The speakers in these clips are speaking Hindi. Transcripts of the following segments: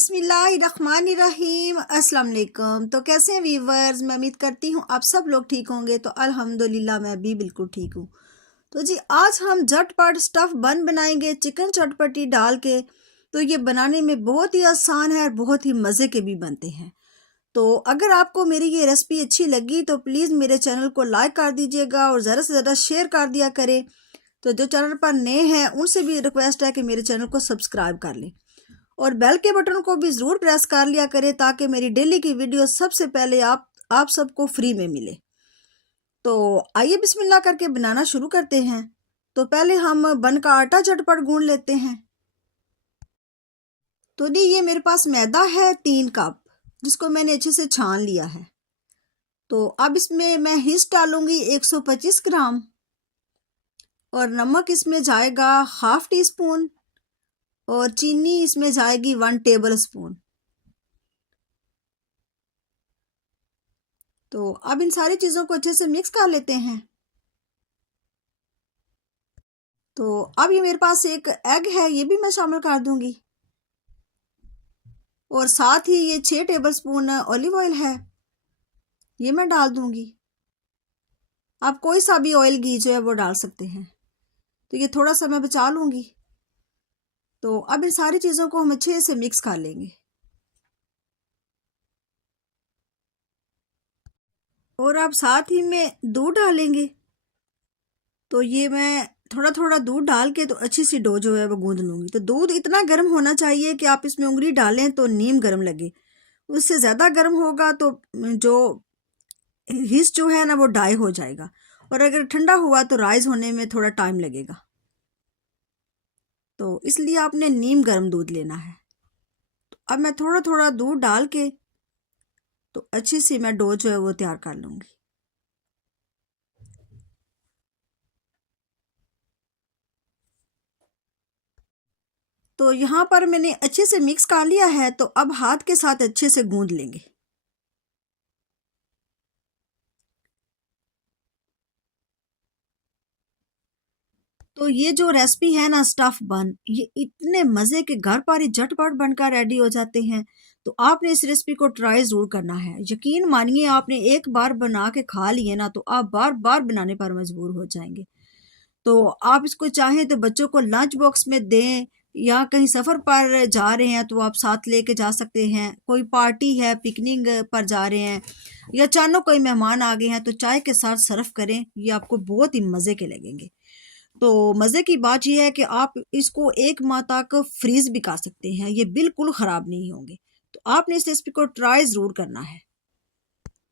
बिस्मिल्लाहिर्रहमानिर्रहीम अस्सलाम वालेकुम। तो कैसे हैं वीवर्स, मैं उम्मीद करती हूँ आप सब लोग ठीक होंगे। तो अल्हम्दुलिल्लाह मैं भी बिल्कुल ठीक हूँ। तो जी आज हम झटपट स्टफ़ बन बनाएंगे चिकन चटपटी डाल के। तो ये बनाने में बहुत ही आसान है और बहुत ही मज़े के भी बनते हैं। तो अगर आपको मेरी ये रेसिपी अच्छी लगी तो प्लीज़ मेरे चैनल को लाइक कर दीजिएगा और ज़्यादा से ज़्यादा शेयर कर दिया करें। तो जो चैनल पर नए हैं उनसे भी रिक्वेस्ट है कि मेरे चैनल को सब्सक्राइब कर लें और बेल के बटन को भी ज़रूर प्रेस कर लिया करें ताकि मेरी डेली की वीडियो सबसे पहले आप सबको फ्री में मिले। तो आइए बिस्मिल्लाह करके बनाना शुरू करते हैं। तो पहले हम बन का आटा झटपट गूंद लेते हैं। तो जी ये मेरे पास मैदा है 3 कप, जिसको मैंने अच्छे से छान लिया है। तो अब इसमें मैं हिस्स डालूंगी 125 ग्राम और नमक इसमें जाएगा हाफ टी स्पून और चीनी इसमें जाएगी 1 टेबल स्पून। तो अब इन सारी चीज़ों को अच्छे से मिक्स कर लेते हैं। तो अब ये मेरे पास एक एग है, ये भी मैं शामिल कर दूंगी और साथ ही ये 6 टेबल स्पून ऑलिव ऑयल है, ये मैं डाल दूंगी। आप कोई सा भी ऑयल घी जो है वो डाल सकते हैं। तो ये थोड़ा सा मैं बचा लूंगी। तो अब इन सारी चीज़ों को हम अच्छे से मिक्स कर लेंगे और अब साथ ही में दूध डालेंगे। तो ये मैं थोड़ा थोड़ा दूध डाल के तो अच्छी सी डो जो है वो गूंद लूँगी। तो दूध इतना गर्म होना चाहिए कि आप इसमें उंगली डालें तो नीम गर्म लगे। उससे ज़्यादा गर्म होगा तो जो हिस्स जो है ना वो डाई हो जाएगा और अगर ठंडा हुआ तो राइज होने में थोड़ा टाइम लगेगा। तो इसलिए आपने नीम गर्म दूध लेना है। तो अब मैं थोड़ा थोड़ा दूध डाल के तो अच्छी सी मैं डो जो है वो तैयार कर लूँगी। तो यहाँ पर मैंने अच्छे से मिक्स कर लिया है। तो अब हाथ के साथ अच्छे से गूंद लेंगे। तो ये जो रेसिपी है ना स्टफ बन, ये इतने मज़े के घर पर ही झटपट बनकर रेडी हो जाते हैं। तो आपने इस रेसिपी को ट्राई ज़रूर करना है। यकीन मानिए आपने एक बार बना के खा लिए ना तो आप बार बार बनाने पर मजबूर हो जाएंगे। तो आप इसको चाहें तो बच्चों को लंच बॉक्स में दें या कहीं सफ़र पर जा रहे हैं तो आप साथ लेके जा सकते हैं। कोई पार्टी है, पिकनिक पर जा रहे हैं या अचानक कोई मेहमान आ गए हैं तो चाय के साथ सर्व करें। ये आपको बहुत ही मज़े के लगेंगे। तो मज़े की बात यह है कि आप इसको 1 माह तक फ्रीज भी कर सकते हैं, ये बिल्कुल ख़राब नहीं होंगे। तो आपने इस रेसिपी को ट्राई ज़रूर करना है।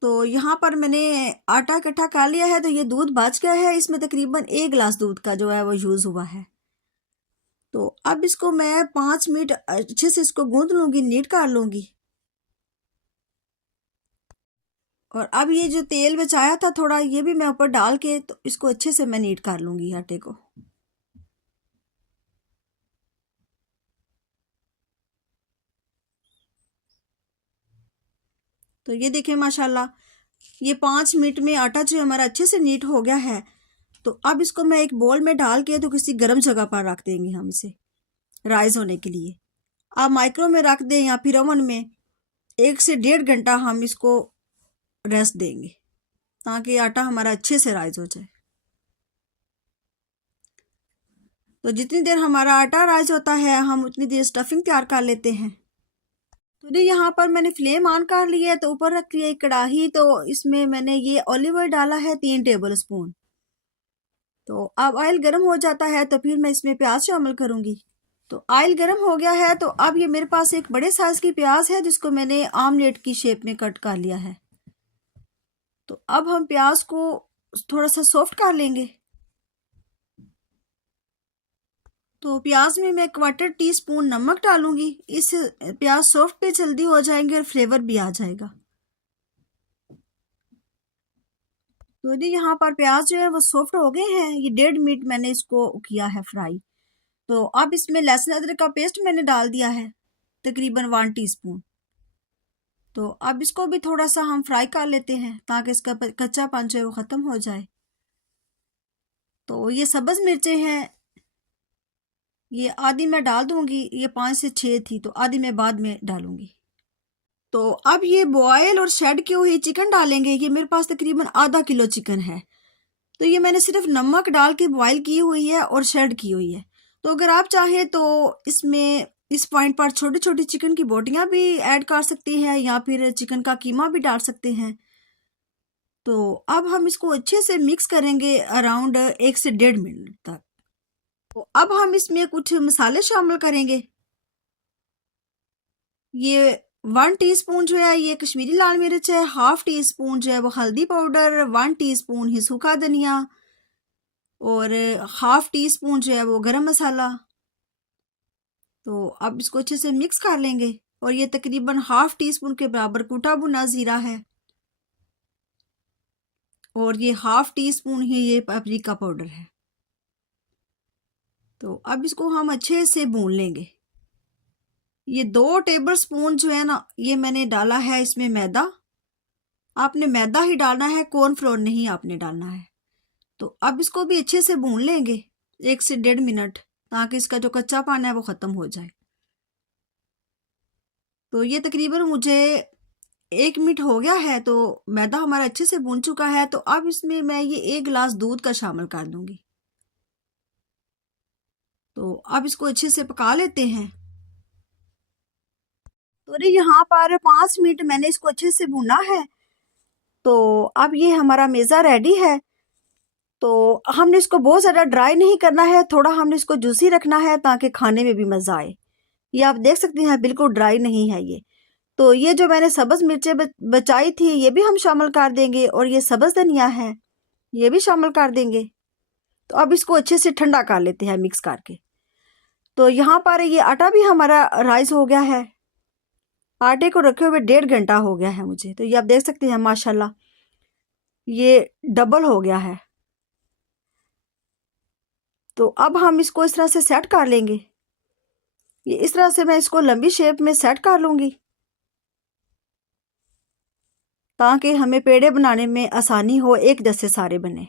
तो यहाँ पर मैंने आटा इकट्ठा कर लिया है। तो ये दूध बच गया है, इसमें तकरीबन 1 गिलास दूध का जो है वो यूज़ हुआ है। तो अब इसको मैं 5 मिनट अच्छे से इसको गूंद लूँगी, नीट कर लूँगी। और अब ये जो तेल बचाया था थोड़ा, ये भी मैं ऊपर डाल के तो इसको अच्छे से मैं नीट कर लूँगी आटे को। तो ये देखें माशाल्लाह, ये 5 मिनट में आटा जो हमारा अच्छे से नीट हो गया है। तो अब इसको मैं एक बोल में डाल के तो किसी गर्म जगह पर रख देंगे हम इसे राइज होने के लिए। आप माइक्रो में रख दें या फिर ओवन में 1 से 1.5 घंटा हम इसको रेस्ट देंगे ताकि आटा हमारा अच्छे से राइज हो जाए। तो जितनी देर हमारा आटा राइज होता है हम उतनी देर स्टफिंग तैयार कर लेते हैं। तो जी यहाँ पर मैंने फ्लेम ऑन कर लिया है। तो ऊपर रख लिया एक कढ़ाई। तो इसमें मैंने ये ऑलिव ऑयल डाला है 3 टेबल स्पून। तो अब ऑयल गर्म हो जाता है तो फिर मैं इसमें प्याज शामिल करूंगी। तो ऑयल गर्म हो गया है। तो अब ये मेरे पास एक बड़े साइज की प्याज है जिसको मैंने आमलेट की शेप में कट कर लिया है। तो अब हम प्याज को थोड़ा सा सॉफ्ट कर लेंगे। तो प्याज में मैं 1/4 टी स्पून नमक डालूंगी। इससे प्याज सॉफ्ट भी जल्दी हो जाएंगे और फ्लेवर भी आ जाएगा। तो जी यहाँ पर प्याज जो है वो सॉफ्ट हो गए हैं। ये 1.5 मिनट मैंने इसको किया है फ्राई। तो अब इसमें लहसुन अदरक का पेस्ट मैंने डाल दिया है तकरीबन 1 टीस्पून। तो अब इसको भी थोड़ा सा हम फ्राई कर लेते हैं ताकि इसका कच्चापन जो है वो ख़त्म हो जाए। तो ये सब्ज़ मिर्चें हैं, ये आधी मैं डाल दूंगी, ये 5 से 6 थी तो आधी मैं बाद में डालूंगी। तो अब ये बॉयल और शेड की हुई चिकन डालेंगे। ये मेरे पास तकरीबन आधा किलो चिकन है। तो ये मैंने सिर्फ नमक डाल के बॉयल की हुई है और शेड की हुई है। तो अगर आप चाहें तो इसमें इस पॉइंट पर छोटी छोटी चिकन की बोटियां भी ऐड कर सकती हैं या फिर चिकन का कीमा भी डाल सकते हैं। तो अब हम इसको अच्छे से मिक्स करेंगे अराउंड 1 से 1.5 मिनट तक। तो अब हम इसमें कुछ मसाले शामिल करेंगे। ये 1 टीस्पून जो है ये कश्मीरी लाल मिर्च है, 1/2 टीस्पून जो है वो हल्दी पाउडर, 1 टीस्पून ही सूखा धनिया और 1/2 टीस्पून जो है वो गरम मसाला। तो अब इसको अच्छे से मिक्स कर लेंगे। और ये तकरीबन 1/2 टीस्पून के बराबर कुटा भुना जीरा है और ये 1/2 टीस्पून ही ये पापरिका पाउडर है। तो अब इसको हम अच्छे से भून लेंगे। ये 2 टेबल स्पून जो है ना ये मैंने डाला है इसमें मैदा। आपने मैदा ही डालना है, कॉर्नफ्लोर नहीं आपने डालना है। तो अब इसको भी अच्छे से भून लेंगे 1 से 1.5 मिनट, ताकि इसका जो कच्चा पाना है वो ख़त्म हो जाए। तो ये तकरीबन मुझे 1 मिनट हो गया है। तो मैदा हमारा अच्छे से भून चुका है। तो अब इसमें मैं ये 1 गिलास दूध का शामिल कर दूंगी। तो अब इसको अच्छे से पका लेते हैं। तो यहाँ पर 5 मिनट मैंने इसको अच्छे से भुना है। तो अब ये हमारा मेज़ा रेडी है। तो हमने इसको बहुत ज़्यादा ड्राई नहीं करना है, थोड़ा हमने इसको जूसी रखना है ताकि खाने में भी मज़ा आए। ये आप देख सकते हैं बिल्कुल ड्राई नहीं है ये। तो ये जो मैंने सब्ज़ मिर्चें बचाई थी ये भी हम शामिल कर देंगे और ये सब्ज़ धनिया है ये भी शामिल कर देंगे। तो अब इसको अच्छे से ठंडा कर लेते हैं मिक्स करके। तो यहाँ पर ये आटा भी हमारा राइस हो गया है। आटे को रखे हुए 1.5 घंटा हो गया है मुझे। तो ये आप देख सकते हैं माशाल्लाह ये डबल हो गया है। तो अब हम इसको इस तरह से सेट कर लेंगे। ये इस तरह से मैं इसको लंबी शेप में सेट कर लूँगी ताकि हमें पेड़े बनाने में आसानी हो, एक जैसे सारे बने।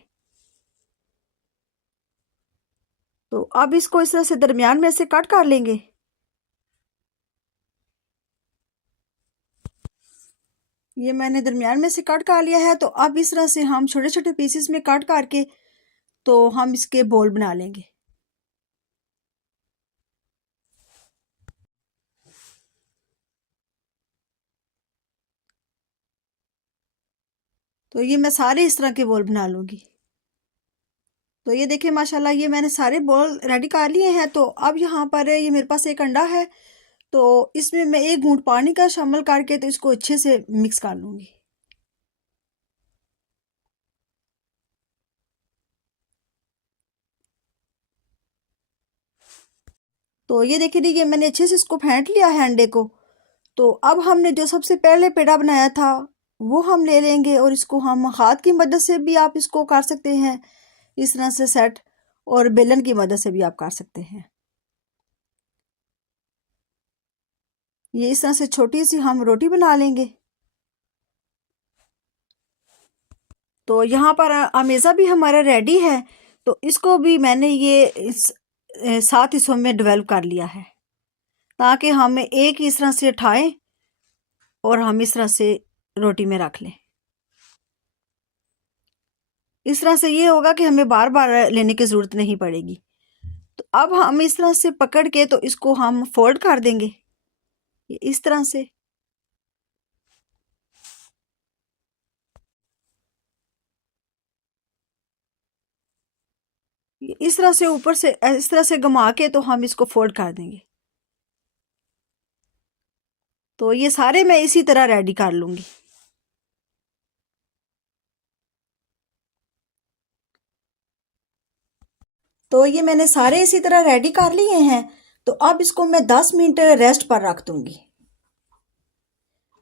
तो अब इसको इस तरह से दरमियान में से कट कर लेंगे। ये मैंने दरमियान में से कट कर लिया है। तो अब इस तरह से हम छोटे छोटे पीसेस में कट करके तो हम इसके बोल बना लेंगे। तो ये मैं सारे इस तरह के बोल बना लूँगी। तो ये देखिए माशाल्लाह ये मैंने सारे बॉल रेडी कर लिए हैं। तो अब यहाँ पर ये मेरे पास एक अंडा है। तो इसमें मैं 1 घूंट पानी का शामिल करके तो इसको अच्छे से मिक्स कर लूँगी। तो ये देखिए ये मैंने अच्छे से इसको फेंट लिया है अंडे को। तो अब हमने जो सबसे पहले पेड़ा बनाया था वो हम ले लेंगे और इसको हम हाथ की मदद से भी आप इसको कर सकते हैं इस तरह से सेट, और बेलन की मदद से भी आप कर सकते हैं। ये इस तरह से छोटी सी हम रोटी बना लेंगे। तो यहाँ पर अमेज़ा भी हमारा रेडी है। तो इसको भी मैंने ये 7 हिस्सों में डेवलप कर लिया है ताकि हम एक इस तरह से उठाएं और हम इस तरह से रोटी में रख लें। इस तरह से ये होगा कि हमें बार बार लेने की ज़रूरत नहीं पड़ेगी। तो अब हम इस तरह से पकड़ के तो इसको हम फोल्ड कर देंगे ये इस तरह से। इस तरह से ऊपर से इस तरह से घुमा के तो हम इसको फोल्ड कर देंगे। तो ये सारे मैं इसी तरह रेडी कर लूँगी। तो ये मैंने सारे इसी तरह रेडी कर लिए हैं। तो अब इसको मैं 10 मिनट रेस्ट पर रख दूँगी।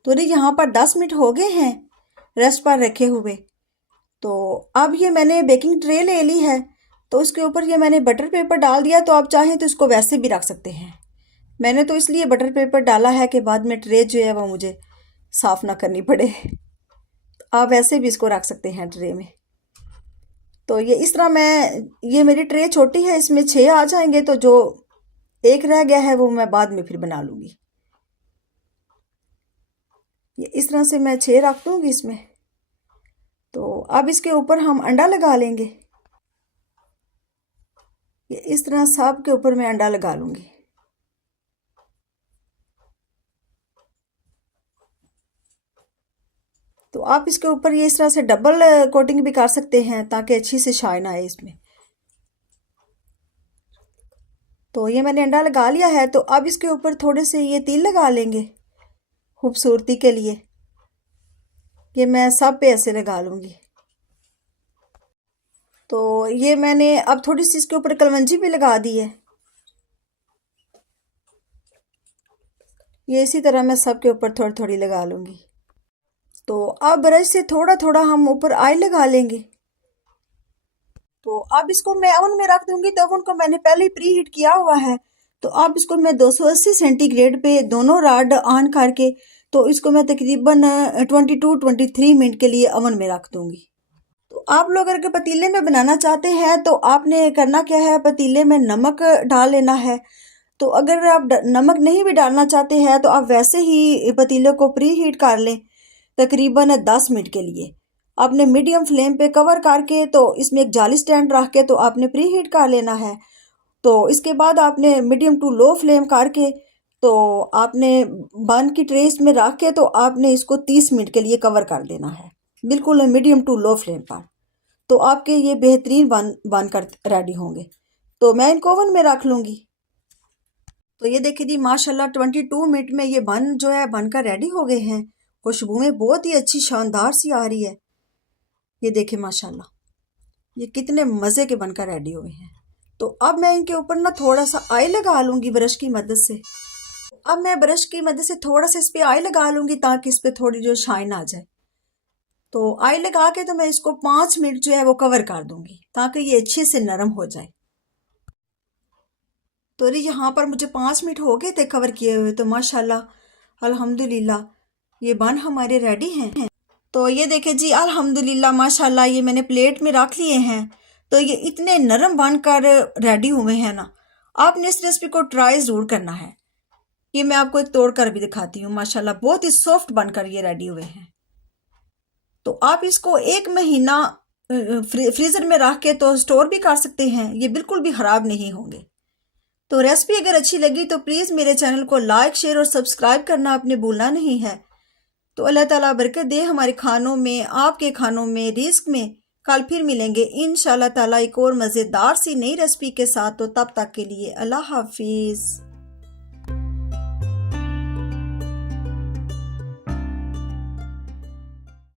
तो ये यहाँ पर 10 मिनट हो गए हैं रेस्ट पर रखे हुए। तो अब ये मैंने बेकिंग ट्रे ले ली है। तो उसके ऊपर ये मैंने बटर पेपर डाल दिया। तो आप चाहें तो इसको वैसे भी रख सकते हैं। मैंने तो इसलिए बटर पेपर डाला है कि बाद में ट्रे जो है वो मुझे साफ़ ना करनी पड़े। तो आप वैसे भी इसको रख सकते हैं ट्रे में। तो ये इस तरह मैं ये मेरी ट्रे छोटी है इसमें 6 आ जाएंगे। तो जो एक रह गया है, वो मैं बाद में फिर बना लूँगी। ये इस तरह से मैं 6 रख दूँगी इसमें। तो अब इसके ऊपर हम अंडा लगा लेंगे। ये इस तरह सब के ऊपर मैं अंडा लगा लूँगी। तो आप इसके ऊपर ये इस तरह से डबल कोटिंग भी कर सकते हैं ताकि अच्छी से शाइन आए इसमें। तो ये मैंने अंडा लगा लिया है। तो अब इसके ऊपर थोड़े से ये तिल लगा लेंगे खूबसूरती के लिए। ये मैं सब पे ऐसे लगा लूँगी। तो ये मैंने अब थोड़ी सी इसके ऊपर कलवंजी भी लगा दी है। ये इसी तरह मैं सब के ऊपर थोड़ी थोड़ी लगा लूँगी। तो अब ब्रश से थोड़ा थोड़ा हम ऊपर ऑयल लगा लेंगे। तो अब इसको मैं ओवन में रख दूंगी। तो ओवन को मैंने पहले ही प्री हीट किया हुआ है। तो अब इसको मैं 280 सेंटीग्रेड पे दोनों रॉड ऑन करके तो इसको मैं तकरीबन 22-23 मिनट के लिए ओवन में रख दूंगी। तो आप लोग अगर पतीले में बनाना चाहते हैं तो आपने करना क्या है, पतीले में नमक डाल लेना है। तो अगर आप नमक नहीं भी डालना चाहते हैं तो आप वैसे ही पतीले को प्री हीट कर लें तकरीबन 10 मिनट के लिए। आपने मीडियम फ्लेम पे कवर करके तो इसमें एक जाली स्टैंड रख के तो आपने प्री हीट कर लेना है। तो इसके बाद आपने मीडियम टू लो फ्लेम करके तो आपने बन की ट्रे में रख के तो आपने इसको 30 मिनट के लिए कवर कर देना है, बिल्कुल मीडियम टू लो फ्लेम पर। तो आपके ये बेहतरीन बन कर रेडी होंगे। तो मैं इनको ओवन में रख लूँगी। तो ये देखिए जी माशाल्लाह 22 मिनट में ये जो है बनकर रेडी हो गए हैं। खुशबुएं बहुत ही अच्छी शानदार सी आ रही है। ये देखिए माशाल्लाह ये कितने मज़े के बनकर रेडी हुए हैं। तो अब मैं इनके ऊपर ना थोड़ा सा ऑयल लगा लूँगी ब्रश की मदद से। अब मैं ब्रश की मदद से थोड़ा सा इस पर ऑयल लगा लूँगी ताकि इस पर थोड़ी जो शाइन आ जाए। तो ऑयल लगा के तो मैं इसको 5 मिनट जो है वो कवर कर दूँगी ताकि ये अच्छे से नरम हो जाए। तो यहाँ पर मुझे 5 मिनट हो गए थे कवर किए हुए। तो माशाल्लाह अल्हम्दुलिल्लाह ये बन हमारे रेडी हैं। तो ये देखे जी अल्हम्दुलिल्लाह माशाल्लाह ये मैंने प्लेट में रख लिए हैं। तो ये इतने नरम बनकर रेडी हुए हैं ना, आपने इस रेसिपी को ट्राई ज़रूर करना है। ये मैं आपको एक तोड़ कर भी दिखाती हूँ। माशाल्लाह बहुत ही सॉफ्ट बनकर ये रेडी हुए हैं। तो आप इसको 1 महीना फ्रीज़र में रख के तो स्टोर भी कर सकते हैं, ये बिल्कुल भी ख़राब नहीं होंगे। तो रेसिपी अगर अच्छी लगी तो प्लीज़ मेरे चैनल को लाइक शेयर और सब्सक्राइब करना आपने भूलना नहीं है। तो अल्लाह ताला बरकत दे हमारे खानों में, आपके खानों में, रिस्क में। कल फिर मिलेंगे इंशाल्लाह ताला एक और मज़ेदार सी नई रेसिपी के साथ। तो तब तक के लिए अल्लाह हाफिज़।